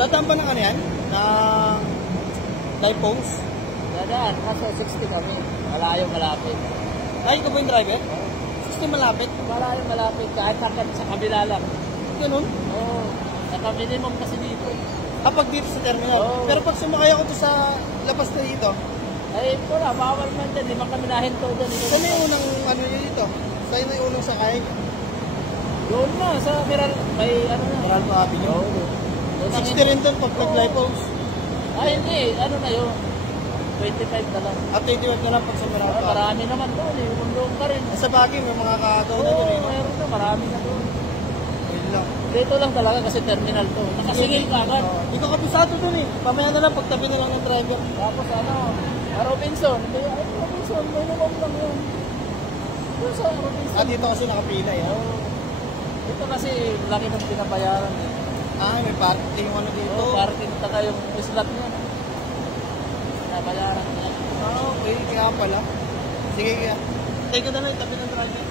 Dadaan ba ng ano yan? Ng typhoons? Dadaan, kaso 60 kami. Malayo, malapit. Ay, ikaw ba yung driver? 60 malapit? Malayo, malapit. Kahit hanggang sa kabila lang. Ganun? Oo. Naka-minimum kasi dito. Kapag dito sa terminal? Oo. Pero pag sumakay ako to sa labas na dito, Ay, wala. Bawal man dyan. Di man kami nahinto dyan. saan yung unang ano nyo dito? Saan na yung unang sakay? Doon na, sa Miral. May ano na. Meralco Avenue? Oo. Doon ang 60 rin doon pag nag-typhoons? Ay, hindi. Ano na yun? 25 na lang. At 21 na lang pag sa Meralco. Marami naman doon eh. Umundong ka rin. Sa bagay, may mga kakataon na Oo, doon eh. No? meron na. Marami na doon. Wait lang. Dito lang talaga kasi terminal to. Nakasingil ka agad. Ikaw kabisado doon eh. Pamaya na lang, pagtabi na lang ng driver. Tapos ano, Robinson. Ay, Robinson. May naman lang yun. Doon sa Robinson. Ah, dito kasi nakapila eh. Oo. Dito kasi laki ng pinabayaran eh. Ah, may parking yung ano dito. Oo, parking taka yung slot niya. Pinabayaran niya. Ah, okay. Kaya pala. Sige, kaya. Take ko na lang, tabi ng driver.